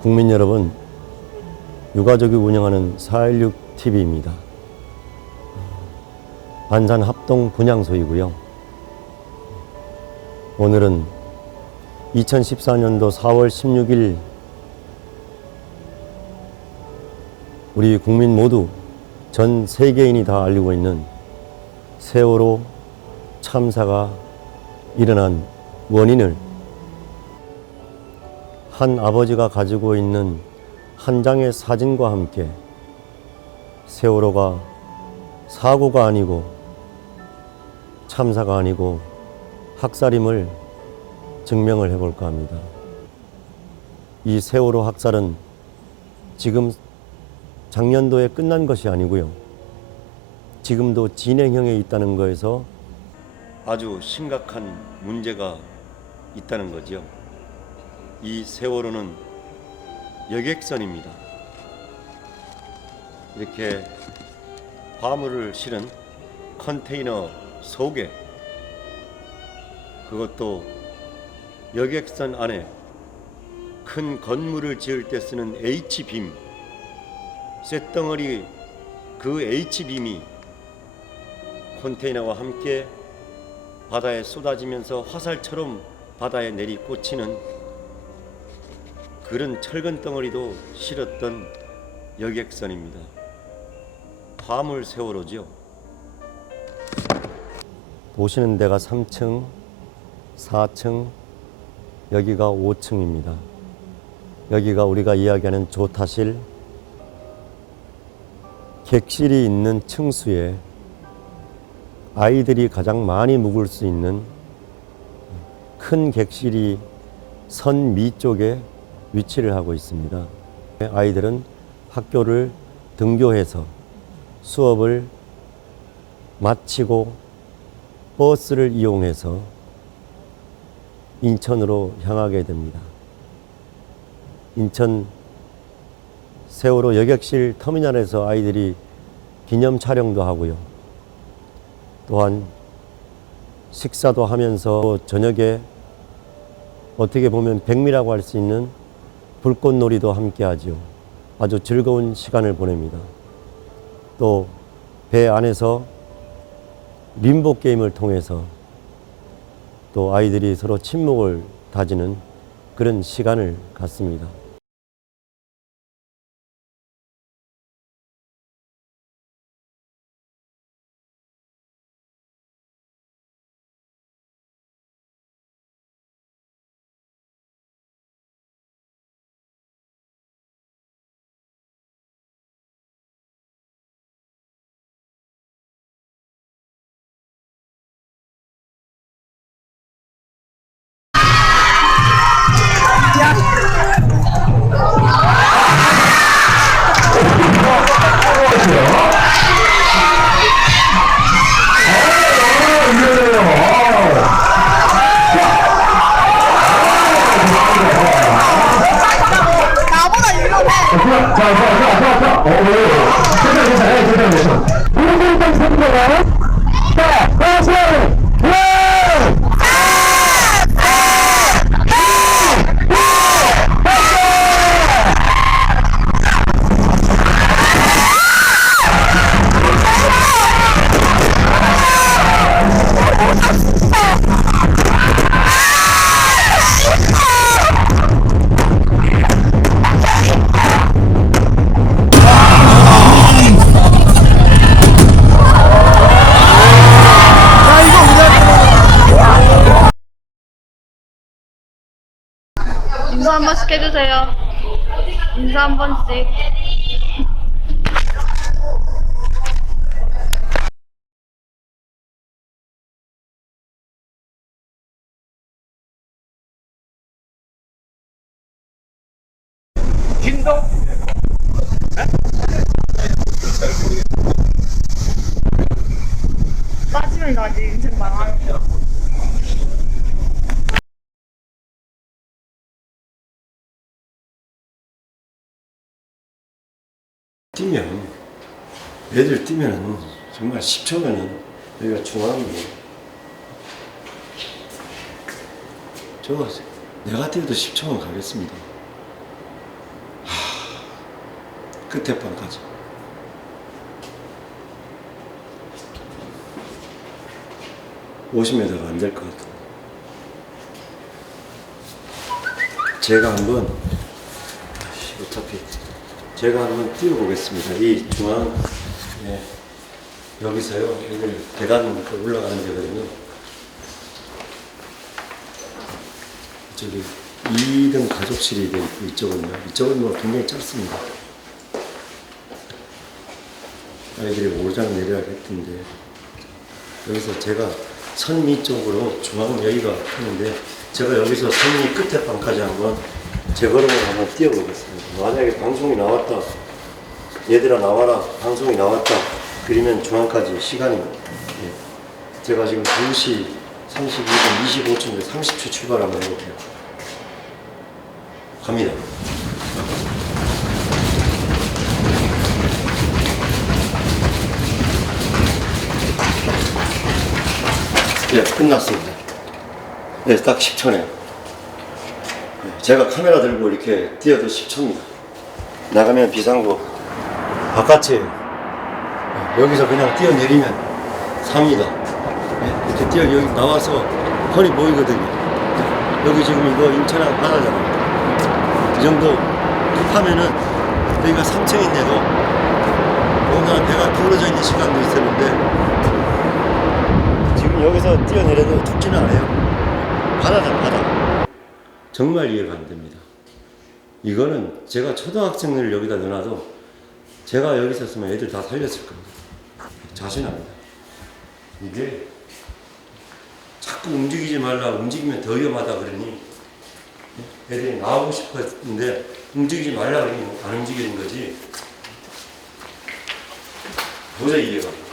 국민 여러분, 유가족이 운영하는 416TV입니다. 안산 합동 분향소이고요. 오늘은 2014년도 4월 16일 우리 국민 모두 전 세계인이 다 알리고 있는 세월호 참사가 일어난 원인을 한 아버지가 가지고 있는 한 장의 사진과 함께 세월호가 사고가 아니고 참사가 아니고 학살임을 증명을 해볼까 합니다. 이 세월호 학살은 지금 작년도에 끝난 것이 아니고요. 지금도 진행형에 있다는 거에서 아주 심각한 문제가 있다는 거죠. 이 세월호는 여객선입니다. 이렇게 화물을 실은 컨테이너 속에, 그것도 여객선 안에 큰 건물을 지을 때 쓰는 H빔, 쇳덩어리 그 H빔이 컨테이너와 함께 바다에 쏟아지면서 화살처럼 바다에 내리꽂히는 그런 철근 덩어리도 실었던 여객선입니다. 화물 세월호죠. 보시는 데가 3층, 4층, 여기가 5층입니다. 여기가 우리가 이야기하는 조타실, 객실이 있는 층수에 아이들이 가장 많이 묵을 수 있는 큰 객실이 선 밑쪽에 위치를 하고 있습니다. 아이들은 학교를 등교해서 수업을 마치고 버스를 이용해서 인천으로 향하게 됩니다. 인천 세월호 여객실 터미널에서 아이들이 기념 촬영도 하고요. 또한 식사도 하면서 저녁에 어떻게 보면 백미라고 할 수 있는 불꽃놀이도 함께 하죠. 아주 즐거운 시간을 보냅니다. 또 배 안에서 림보 게임을 통해서 또 아이들이 서로 친목을 다지는 그런 시간을 갖습니다. 인사 한 번씩 해주세요. 인사 한 번씩. 진동? 빠지면 나지 인생 망하는 거. 뛰면 애들 뛰면은 정말 10초면은 여기가 중앙이에요. 저 내가 뛰어도 10초만 가겠습니다. 끝에 방까지. (50m가) 안 될 것 같아요. 제가 한번 어차피 제가 한번 뛰어보겠습니다. 이 중앙, 예, 여기서요, 여기 계단 올라가는 데거든요. 저기 2등 가족실이 되어 있고, 이쪽은요, 이쪽은 뭐 굉장히 짧습니다. 아이들이 오르락 내리락 했던데, 여기서 제가 선미 쪽으로 중앙 여기가 하는데, 제가 여기서 선미 끝에 방까지 한번 제 걸음을 한번 뛰어보겠습니다. 만약에 방송이 나왔다, 얘들아 나와라, 방송이 나왔다 그러면 중앙까지 시간이, 예, 제가 지금 2시 32분 25초인데 30초 출발 한번 해볼게요. 갑니다. 예, 끝났습니다. 네, 딱 10초네요. 제가 카메라 들고 이렇게 뛰어도 10초입니다. 나가면 비상구 바깥에, 여기서 그냥 뛰어내리면 3이다. 이렇게 뛰어 여기 나와서 허리 보이거든요. 여기 지금 이거 인천항 바다잖아요. 이 정도 급하면은 여기가 3층인데도 뭔가 배가 기울어져 있는 시간도 있었는데 지금 여기서 뛰어내려도 춥지는 않아요. 바다잖아, 바다. 정말 이해가 안 됩니다. 이거는 제가 초등학생을 여기다 넣어놔도 제가 여기 있었으면 애들 다 살렸을 겁니다. 자신합니다. 이게 자꾸 움직이지 말라, 움직이면 더 위험하다 그러니 애들이 나오고 싶었는데 움직이지 말라 그러니 안 움직이는 거지. 도저히 이해가 안 됩니다.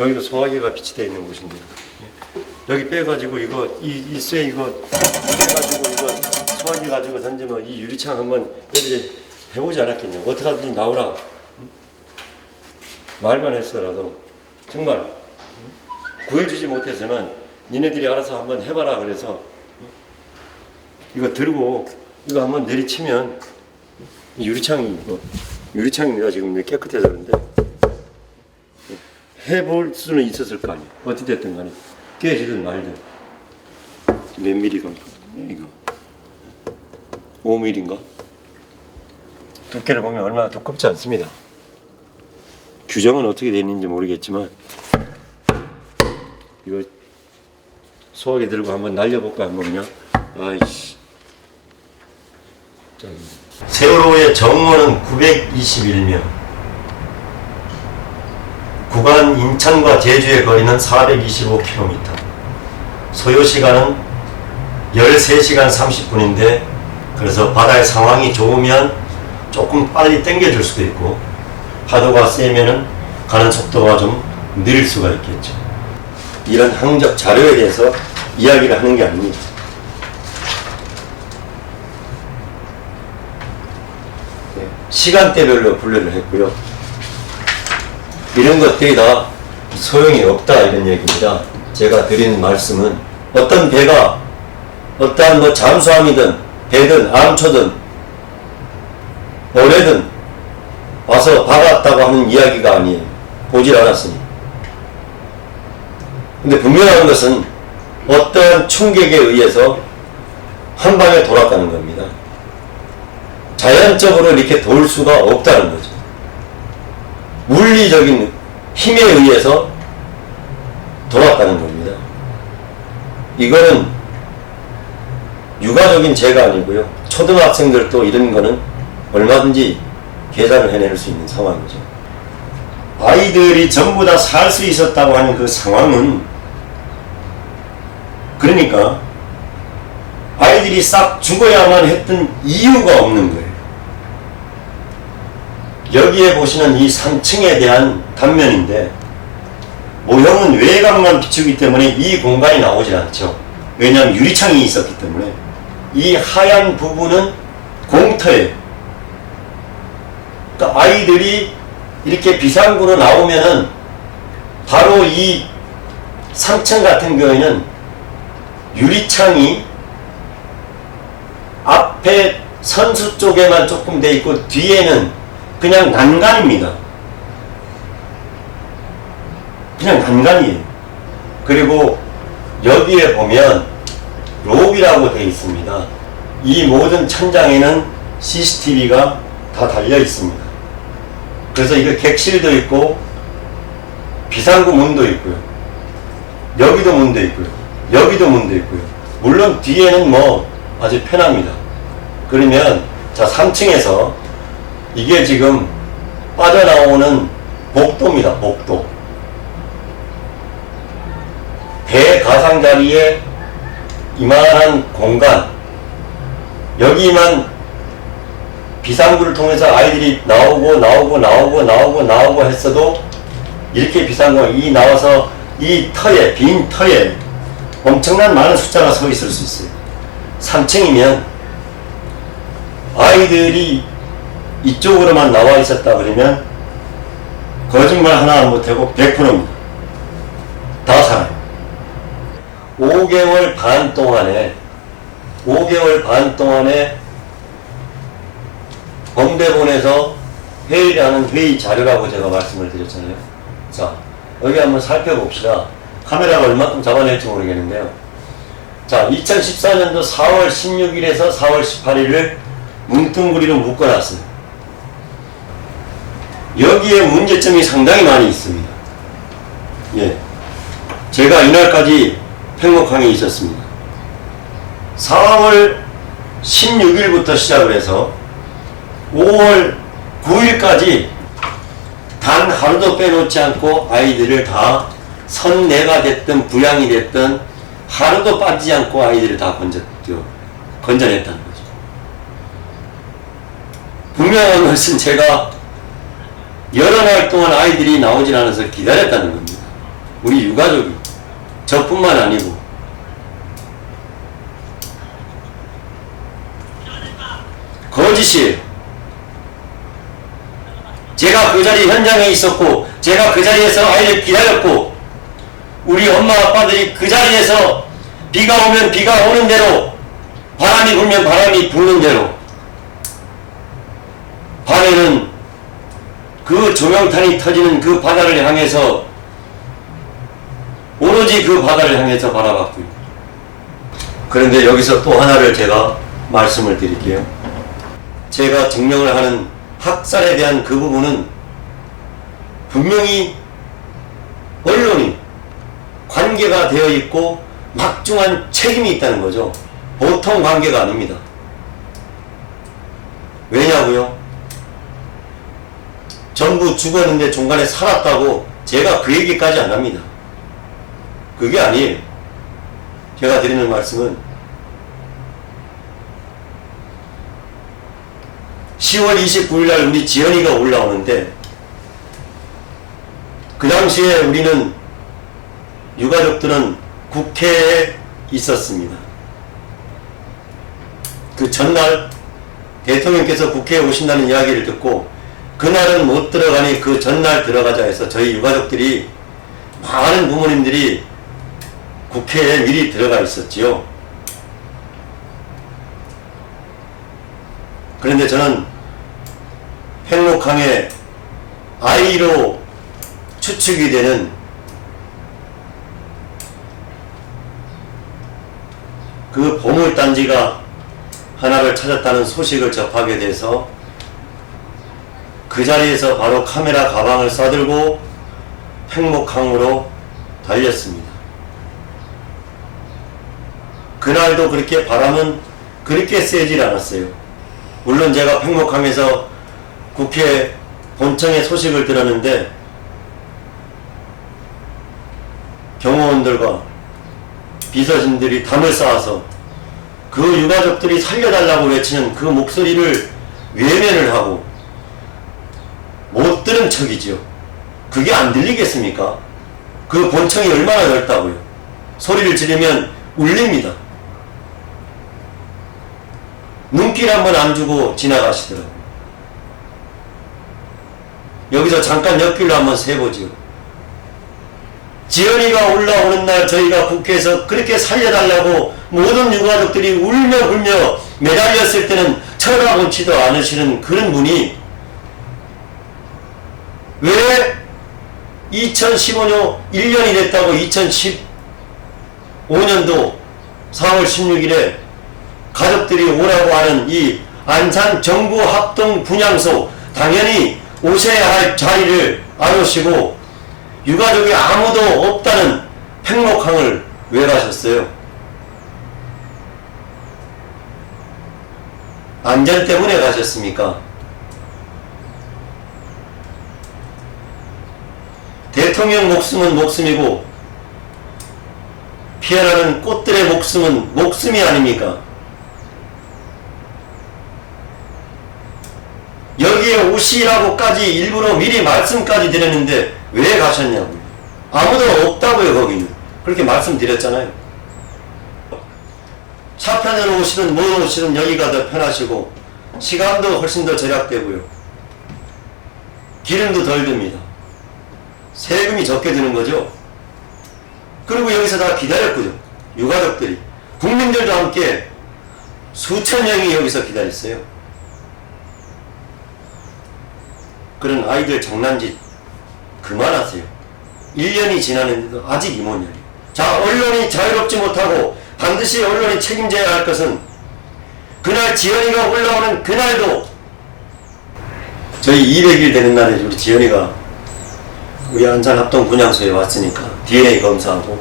여기도 소화기가 비치되어 있는 곳인데 여기 빼가지고 이 쇠 이거 빼가지고 이거 소화기 가지고 던지면 이 유리창 한번 애들이 해보지 않았겠냐. 어떻게 하든지 나오라 말만 했어라도 정말 구해주지 못해서는 니네들이 알아서 한번 해봐라 그래서 이거 들고 이거 한번 내리치면 이 유리창입니다. 지금 깨끗해서 그런데 해볼 수는 있었을 거 아니에요. 어찌됐든 간에 깨지든 말든. 몇 미리가 이거 5mm인가? 두께를 보면 얼마나 두껍지 않습니다. 규정은 어떻게 되어 있는지 모르겠지만 이거 소화기 들고 한번 날려볼까 한번요. 아이씨. 세월호의 정원은 921명. 구간 인천과 제주의 거리는 425km. 소요 시간은 13시간 30분인데 그래서 바다의 상황이 좋으면 조금 빨리 당겨줄 수도 있고 파도가 세면은 가는 속도가 좀 느릴 수가 있겠죠. 이런 항적 자료에 대해서 이야기를 하는 게 아닙니다. 시간대별로 분류를 했고요. 이런 것들이 다 소용이 없다 이런 얘기입니다. 제가 드리는 말씀은 어떤 배가 어떠한 뭐 잠수함이든 배든 암초든 오래든 와서 박았다고 하는 이야기가 아니에요. 보질 않았으니. 근데 분명한 것은 어떠한 충격에 의해서 한 방에 돌아가는 겁니다. 자연적으로 이렇게 돌 수가 없다는 거죠. 물리적인 힘에 의해서 돌아가는 겁니다. 이거는 육아적인 죄가 아니고요. 초등학생들도 이런 거는 얼마든지 계산을 해낼 수 있는 상황이죠. 아이들이 전부 다 살 수 있었다고 하는 그 상황은 그러니까 아이들이 싹 죽어야만 했던 이유가 없는 거예요. 여기에 보시는 이 3층에 대한 단면인데 모형은 외곽만 비추기 때문에 이 공간이 나오질 않죠. 왜냐하면 유리창이 있었기 때문에. 이 하얀 부분은 공터예요. 그러니까 아이들이 이렇게 비상구로 나오면은 바로 이 3층 같은 경우에는 유리창이 앞에 선수 쪽에만 조금 돼 있고 뒤에는 그냥 난간입니다. 그냥 난간이에요. 그리고 여기에 보면 롭이라고 되어 있습니다. 이 모든 천장에는 CCTV가 다 달려 있습니다. 그래서 이거 객실도 있고 비상구 문도 있고요. 여기도 문도 있고요. 여기도 문도 있고요. 물론 뒤에는 뭐 아주 편합니다. 그러면 자 3층에서 이게 지금 빠져나오는 복도입니다. 복도. 대가상자리에 이만한 공간, 여기만 비상구를 통해서 아이들이 나오고 했어도 이렇게 비상구가 나와서 이 터에, 빈 터에 엄청난 많은 숫자가 서 있을 수 있어요. 3층이면 아이들이 이쪽으로만 나와 있었다 그러면 거짓말 하나 못하고 100%입니다. 다 살아요. 5개월 반 동안에 범대본에서 회의를 하는 회의 자료라고 제가 말씀을 드렸잖아요. 자, 여기 한번 살펴봅시다. 카메라가 얼마큼 잡아낼지 모르겠는데요. 자, 2014년도 4월 16일에서 4월 18일을 뭉뚱그리로 묶어놨어요. 여기에 문제점이 상당히 많이 있습니다. 예. 제가 이날까지 팽목항에 있었습니다. 4월 16일부터 시작을 해서 5월 9일까지 단 하루도 빼놓지 않고 아이들을 다 선내가 됐든 부양이 됐든 하루도 빠지지 않고 아이들을 다 건져냈다는 거죠. 분명한 것은 제가 여러 날 동안 아이들이 나오질 않아서 기다렸다는 겁니다. 우리 유가족이. 저뿐만 아니고. 거짓이에요. 제가 그 자리 현장에 있었고, 제가 그 자리에서 아이를 기다렸고, 우리 엄마 아빠들이 그 자리에서 비가 오면 비가 오는 대로, 바람이 불면 바람이 부는 대로, 밤에는 그 조명탄이 터지는 그 바다를 향해서 오로지 그 바다를 향해서 바라봤고요. 그런데 여기서 또 하나를 제가 말씀을 드릴게요. 제가 증명을 하는 학살에 대한 그 부분은 분명히 언론이 관계가 되어 있고 막중한 책임이 있다는 거죠. 보통 관계가 아닙니다. 왜냐고요? 전부 죽었는데 중간에 살았다고 제가 그 얘기까지 안 합니다. 그게 아니에요. 제가 드리는 말씀은 10월 29일 날 우리 지연이가 올라오는데 그 당시에 우리는 유가족들은 국회에 있었습니다. 그 전날 대통령께서 국회에 오신다는 이야기를 듣고 그날은 못 들어가니 그 전날 들어가자 해서 저희 유가족들이 많은 부모님들이 국회에 미리 들어가 있었지요. 그런데 저는 팽목항의 아이로 추측이 되는 그 보물단지가 하나를 찾았다는 소식을 접하게 돼서 그 자리에서 바로 카메라 가방을 싸들고 팽목항으로 달렸습니다. 그날도 그렇게 바람은 그렇게 세질 않았어요. 물론 제가 팽목항에서 국회 본청의 소식을 들었는데 경호원들과 비서진들이 담을 쌓아서 그 유가족들이 살려달라고 외치는 그 목소리를 외면을 하고 못 들은 척이지요. 그게 안 들리겠습니까? 그 본청이 얼마나 넓다고요. 소리를 지르면 울립니다. 눈길 한번 안 주고 지나가시더라고요. 여기서 잠깐 옆길로 한번 세보지요. 지연이가 올라오는 날 저희가 국회에서 그렇게 살려달라고 모든 유가족들이 울며 불며 매달렸을 때는 쳐다보지도 않으시는 그런 분이 왜 2015년 1년이 됐다고 2015년도 4월 16일에 가족들이 오라고 하는 이 안산 정부 합동 분향소 당연히 오셔야 할 자리를 안 오시고 유가족이 아무도 없다는 팽목항을 왜 가셨어요? 안전 때문에 가셨습니까? 대통령 목숨은 목숨이고 피해라는 꽃들의 목숨은 목숨이 아닙니까? 여기에 오시라고까지 일부러 미리 말씀까지 드렸는데 왜 가셨냐고요. 아무도 없다고요. 거기는 그렇게 말씀드렸잖아요. 차편으로 오시든 못 오시든 여기가 더 편하시고 시간도 훨씬 더 절약되고요. 기름도 덜 듭니다. 세금이 적게 드는 거죠. 그리고 여기서 다 기다렸거든요. 유가족들이 국민들도 함께 수천 명이 여기서 기다렸어요. 그런 아이들 장난짓 그만하세요. 1년이 지났는데도 아직 이모년이에요. 자, 언론이 자유롭지 못하고 반드시 언론이 책임져야 할 것은 그날 지연이가 올라오는 그날도 저희 200일 되는 날에 우리 지연이가 우리 안산 합동 분향소에 왔으니까 DNA 검사하고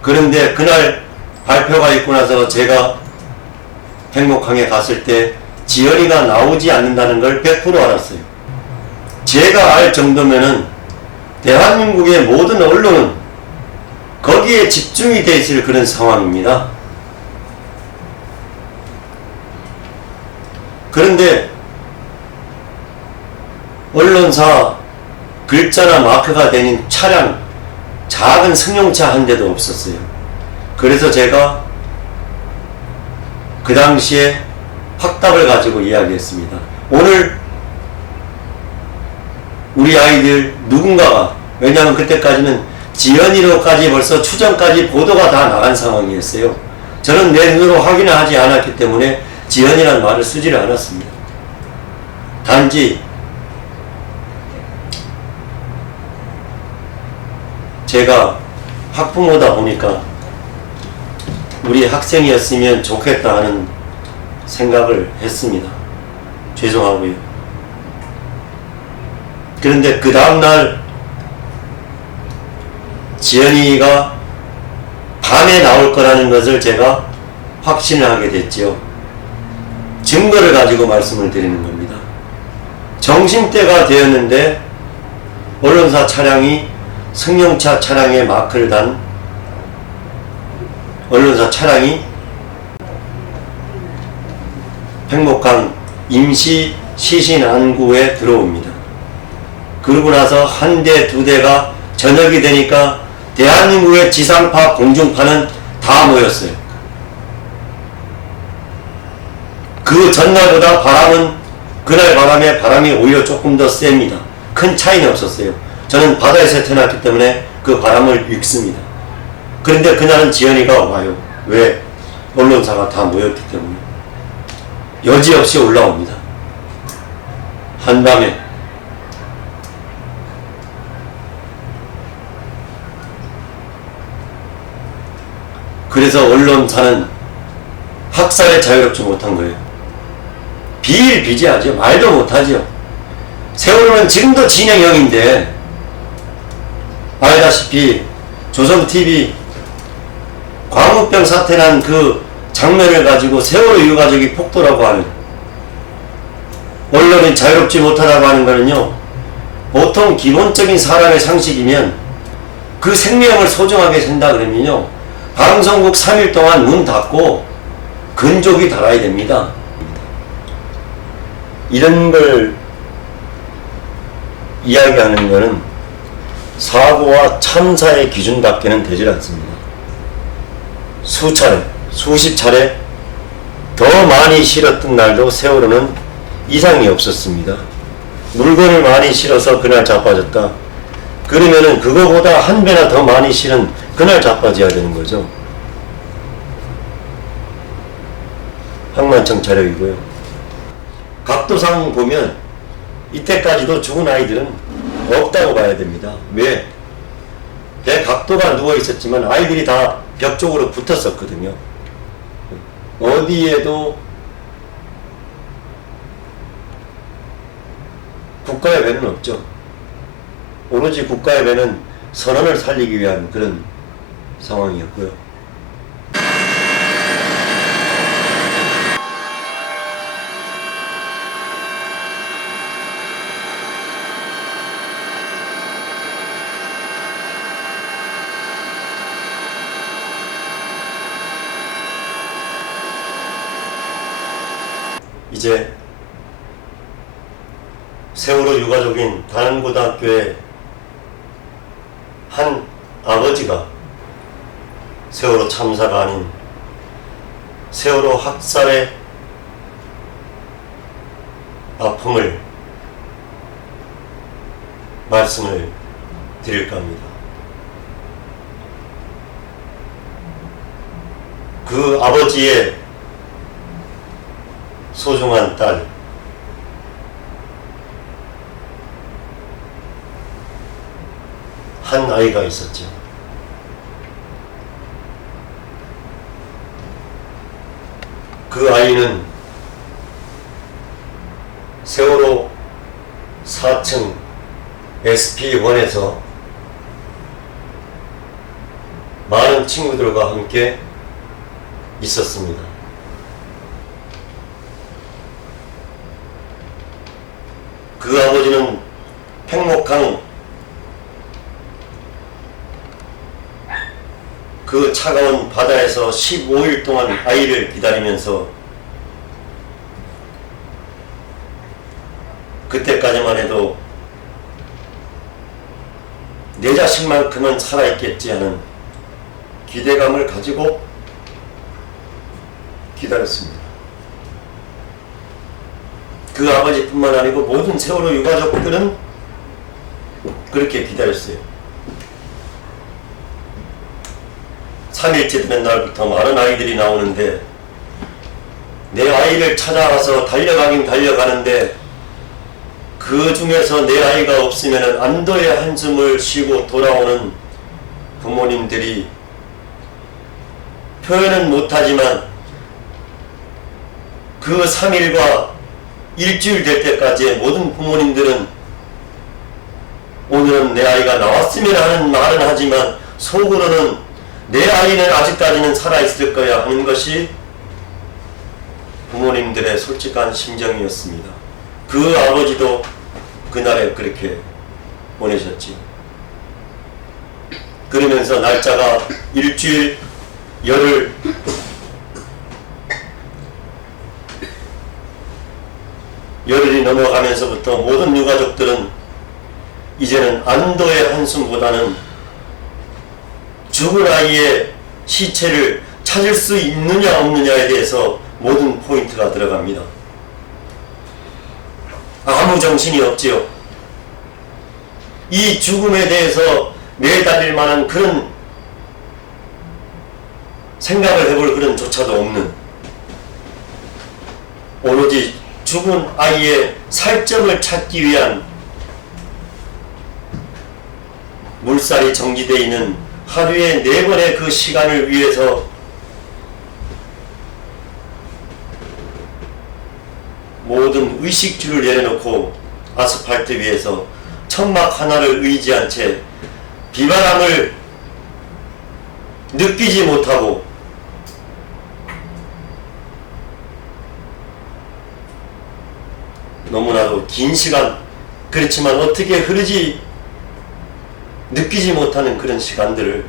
그런데 그날 발표가 있고 나서 제가 팽목항에 갔을 때 지연이가 나오지 않는다는 걸 100% 알았어요. 제가 알 정도면은 대한민국의 모든 언론은 거기에 집중이 돼 있을 그런 상황입니다. 그런데 언론사 글자나 마크가 되는 차량, 작은 승용차 한 대도 없었어요. 그래서 제가 그 당시에 확답을 가지고 이야기했습니다. 오늘 우리 아이들 누군가가, 왜냐하면 그때까지는 지연이로까지 벌써 추정까지 보도가 다 나간 상황이었어요. 저는 내 눈으로 확인을 하지 않았기 때문에 지연이라는 말을 쓰지를 않았습니다. 단지 제가 학부모다 보니까 우리 학생이었으면 좋겠다 하는 생각을 했습니다. 죄송하고요. 그런데 그 다음날 지연이가 밤에 나올 거라는 것을 제가 확신을 하게 됐지요. 증거를 가지고 말씀을 드리는 겁니다. 점심때가 되었는데 언론사 차량이 승용차 차량에 마크를 단 언론사 차량이 팽목항 임시 시신 안구에 들어옵니다. 그러고 나서 한 대, 두 대가 저녁이 되니까 대한민국의 지상파, 공중파는 다 모였어요. 그 전날보다 그날 바람이 오히려 조금 더 셉니다. 큰 차이는 없었어요. 저는 바다에서 태어났기 때문에 그 바람을 읽습니다. 그런데 그날은 지연이가 와요. 왜? 언론사가 다 모였기 때문에. 여지없이 올라옵니다. 한밤에. 그래서 언론사는 학살에 자유롭지 못한 거예요. 비일비재하죠. 말도 못하죠. 세월호는 지금도 진행형인데 알다시피 조선TV 광우병 사태 난 그 장면을 가지고 세월호 유가족이 폭도라고 하는, 언론이 자유롭지 못하다고 하는 거는요, 보통 기본적인 사람의 상식이면 그 생명을 소중하게 산다 그러면요, 방송국 3일 동안 문 닫고 근족이 달아야 됩니다. 이런 걸 이야기하는 것은 사고와 참사의 기준답게는 되질 않습니다. 수십 차례 더 많이 실었던 날도 세월호는 이상이 없었습니다. 물건을 많이 실어서 그날 자빠졌다. 그러면은 그거보다 한 배나 더 많이 실은 그날 자빠져야 되는 거죠. 항만청 자력이고요. 각도상 보면 이때까지도 죽은 아이들은 없다고 봐야 됩니다. 왜? 배 각도가 누워 있었지만 아이들이 다 벽 쪽으로 붙었었거든요. 어디에도 국가의 배는 없죠. 오로지 국가의 배는 선원을 살리기 위한 그런 상황이었고요. 이제 세월호 유가족인 단원고등학교의 한 아버지가 세월호 참사가 아닌 세월호 학살의 아픔을 말씀을 드릴까 합니다. 그 아버지의 소중한 딸, 한 아이가 있었죠. 그 아이는 세월호 4층 SP1에서 많은 친구들과 함께 있었습니다. 그 아버지는 팽목항 그 차가운 바다에서 15일 동안 아이를 기다리면서 그때까지만 해도 내 자식만큼은 살아있겠지 하는 기대감을 가지고 기다렸습니다. 그 아버지뿐만 아니고 모든 세월호 유가족들은 그렇게 기다렸어요. 3일째 되는 날부터 많은 아이들이 나오는데 내 아이를 찾아와서 달려가긴 달려가는데 그 중에서 내 아이가 없으면 안도의 한숨을 쉬고 돌아오는 부모님들이 표현은 못하지만 그 3일과 일주일 될 때까지의 모든 부모님들은 오늘은 내 아이가 나왔으면 하는 말은 하지만 속으로는 내 아이는 아직까지는 살아있을 거야 하는 것이 부모님들의 솔직한 심정이었습니다. 그 아버지도 그날에 그렇게 보내셨지. 그러면서 날짜가 일주일, 열흘이 넘어가면서부터 모든 유가족들은 이제는 안도의 한숨보다는 죽은 아이의 시체를 찾을 수 있느냐 없느냐에 대해서 모든 포인트가 들어갑니다. 아무 정신이 없지요. 이 죽음에 대해서 내달릴 만한 그런 생각을 해볼 그런 조차도 없는, 오로지 죽은 아이의 살점을 찾기 위한 물살이 정지되어 있는 하루에 4번의 그 시간을 위해서 모든 의식주를 내려놓고 아스팔트 위에서 천막 하나를 의지한 채 비바람을 느끼지 못하고 너무나도 긴 시간, 그렇지만 어떻게 흐르지 느끼지 못하는 그런 시간들을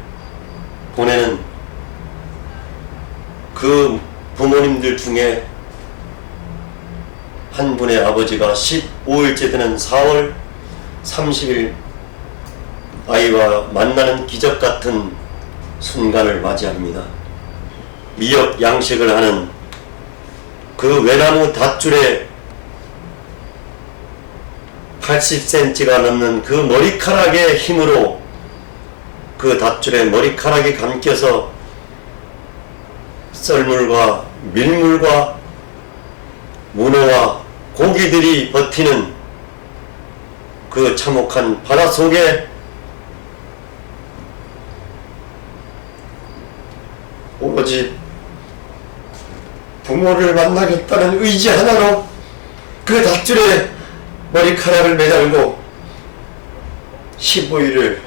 보내는 그 부모님들 중에 한 분의 아버지가 15일째 되는 4월 30일 아이와 만나는 기적 같은 순간을 맞이합니다. 미역 양식을 하는 그 외나무 닷줄에 80cm가 넘는 그 머리카락의 힘으로 그 닷줄에 머리카락이 감겨서 썰물과 밀물과 문어와 고기들이 버티는 그 참혹한 바다 속에 오로지 부모를 만나겠다는 의지 하나로 그 닷줄에 머리카락을 매달고 15일을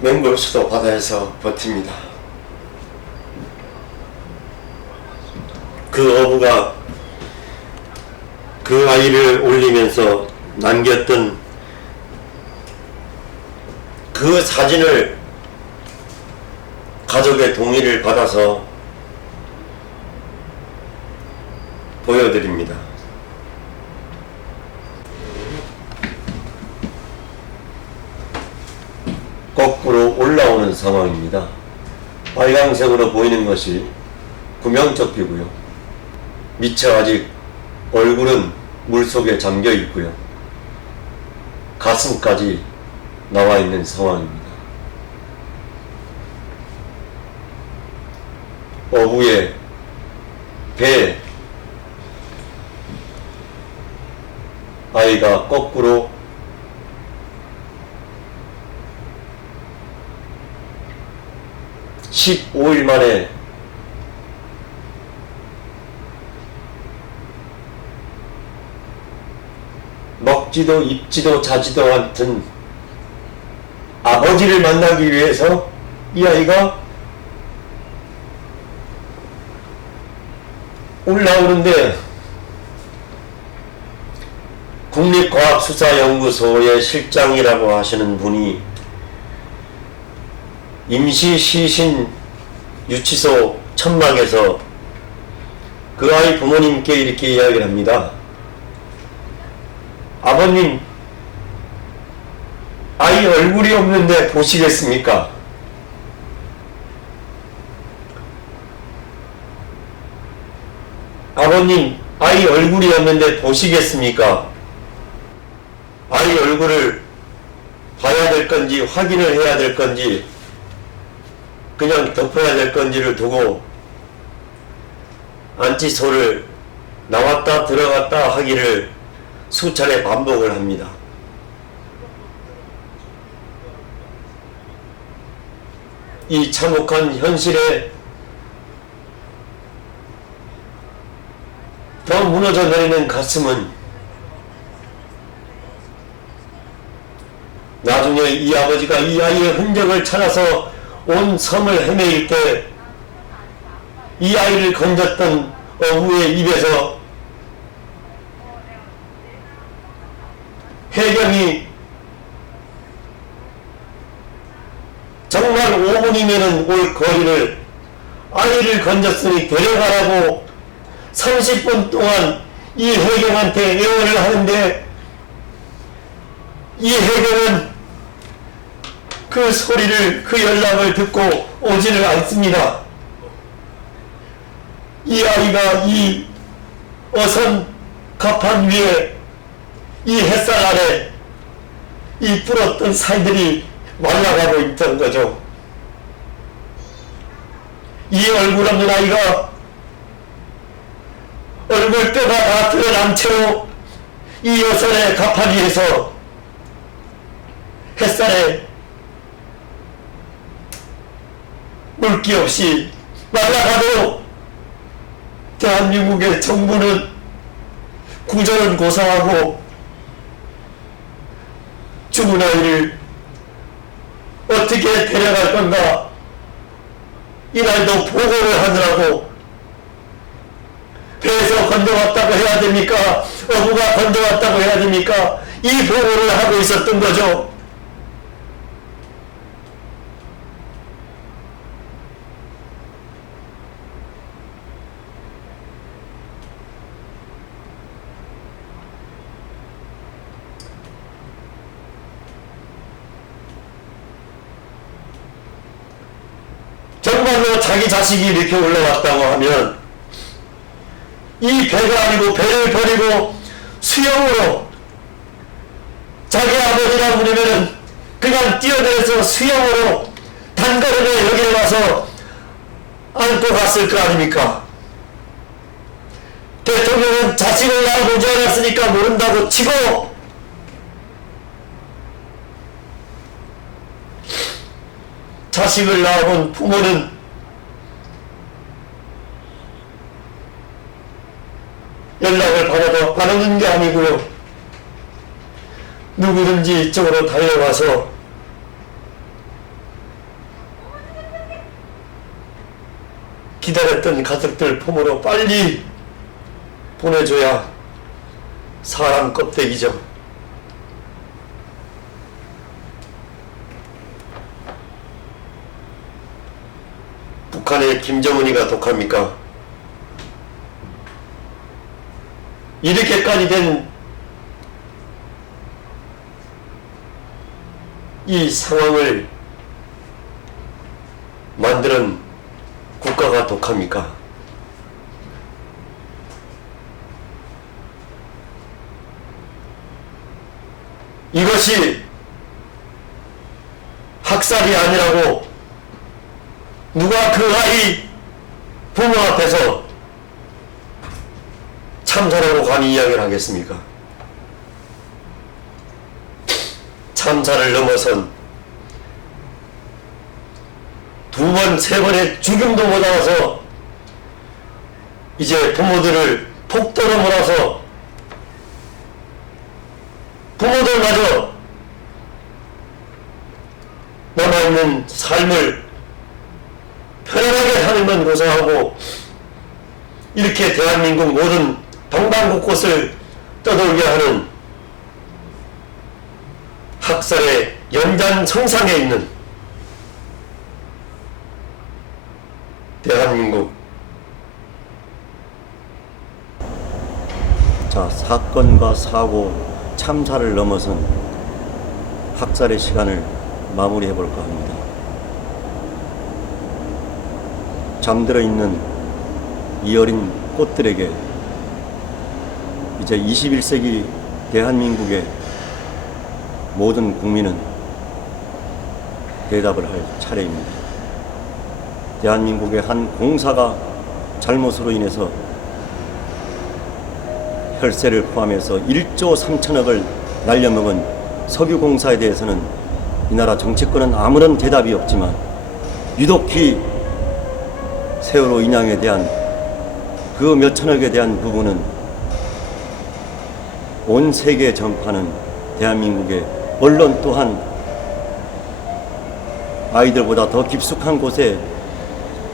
맹골수도 바다에서 버팁니다. 그 어부가 그 아이를 올리면서 남겼던 그 사진을 가족의 동의를 받아서 보여드립니다. 거꾸로 올라오는 상황입니다. 빨강색으로 보이는 것이 구명조끼고요. 미처 아직 얼굴은 물속에 잠겨 있고요. 가슴까지 나와 있는 상황입니다. 어부의 배에 아이가 거꾸로 (15일) 만에 먹지도 입지도 자지도 않던 아버지를 만나기 위해서 이 아이가 올라오는데, 국립과학수사연구소의 실장이라고 하시는 분이 임시시신 유치소 천막에서 그 아이 부모님께 이렇게 이야기를 합니다. 아버님, 아이 얼굴이 없는데 보시겠습니까? 아버님, 아이 얼굴이 없는데 보시겠습니까? 아이 얼굴을 봐야 될 건지 확인을 해야 될 건지 그냥 덮어야 될 건지를 두고 안치소를 나왔다 들어갔다 하기를 수차례 반복을 합니다. 이 참혹한 현실에 더 무너져 내리는 가슴은 나중에 이 아버지가 이 아이의 흔적을 찾아서 온 섬을 헤매일 때 이 아이를 건졌던 어부의 입에서 해경이 정말 5분이면은 올 거리를 아이를 건졌으니 데려가라고 30분 동안 이 해경한테 애원을 하는데, 이 해경은 그 소리를, 그 연락을 듣고 오지를 않습니다. 이 아이가 이 어선 갑판 위에, 이 햇살 아래 이 불었던 살들이 말라가고 있던 거죠. 이 얼굴 없는 아이가 얼굴뼈가 다 드러난 채로 이 어선의 갑판 위에서 햇살에 물기 없이 말라가도 대한민국의 정부는 구조는 고사하고 죽은 아이를 어떻게 데려갈 건가, 이날도 보고를 하느라고 배에서 건져왔다고 해야 됩니까? 어부가 건져왔다고 해야 됩니까? 이 보고를 하고 있었던 거죠. 정말로 자기 자식이 이렇게 올라왔다고 하면 이 배가 아니고 배를 버리고 수영으로, 자기 아버지라 부르면은 그냥 뛰어내려서 수영으로 단걸음에 여기에 와서 안고 갔을 거 아닙니까? 대통령은 자식을 낳아보지 않았으니까 모른다고 치고 자식을 낳아본 부모는 연락을 받아도 안 오는 게 아니고요. 누구든지 이쪽으로 달려가서 기다렸던 가족들 품으로 빨리 보내줘야 사람 껍데기죠. 북한의 김정은이가 독합니까? 이렇게까지 된 이 상황을 만드는 국가가 독합니까? 이것이 학살이 아니라고 누가 그 아이 부모 앞에서 참사라고 감히 이야기를 하겠습니까? 참사를 넘어선 두 번, 세 번의 죽음도 못 알아서 이제 부모들을 폭도로 몰아서 부모들마저 남아있는 삶을 편안하게 사는 건 고사하고 이렇게 대한민국 모든 방방 곳곳을 떠돌게 하는 학살의 연장선상에 있는 대한민국. 자, 사건과 사고, 참사를 넘어선 학살의 시간을 마무리해 볼까 합니다. 잠들어 있는 이 어린 꽃들에게 이제 21세기 대한민국의 모든 국민은 대답을 할 차례입니다. 대한민국의 한 공사가 잘못으로 인해서 혈세를 포함해서 1조 3천억을 날려먹은 석유공사에 대해서는 이 나라 정치권은 아무런 대답이 없지만 유독히 세월호 인양에 대한 그 몇천억에 대한 부분은 온 세계에 전파하는 대한민국의 언론 또한 아이들보다 더 깊숙한 곳에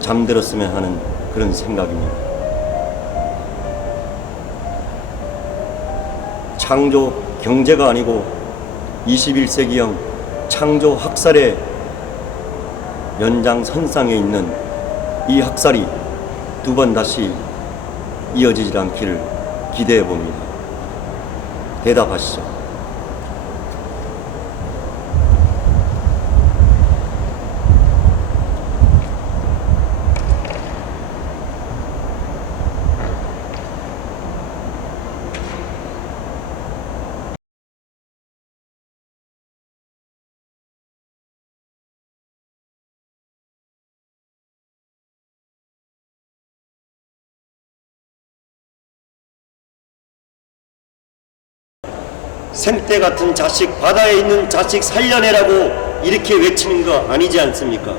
잠들었으면 하는 그런 생각입니다. 창조 경제가 아니고 21세기형 창조 학살의 연장선상에 있는 이 학살이 두 번 다시 이어지지 않기를 기대해 봅니다. 대답하시죠. 생떼 같은 자식, 바다에 있는 자식 살려내라고 이렇게 외치는 거 아니지 않습니까?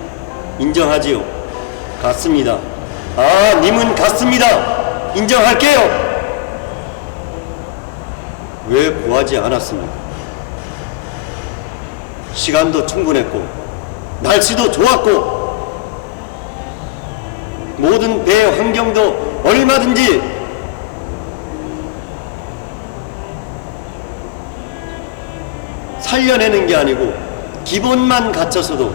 인정하지요? 같습니다. 아, 님은 같습니다. 인정할게요. 왜 구하지 않았습니까? 시간도 충분했고 날씨도 좋았고 모든 배 환경도 얼마든지 살려내는 게 아니고 기본만 갖춰서도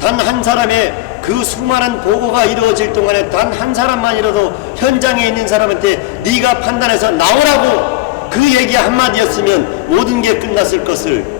단 한 사람의 그 수많은 보고가 이루어질 동안에 단 한 사람만이라도 현장에 있는 사람한테 네가 판단해서 나오라고 그 얘기 한마디였으면 모든 게 끝났을 것을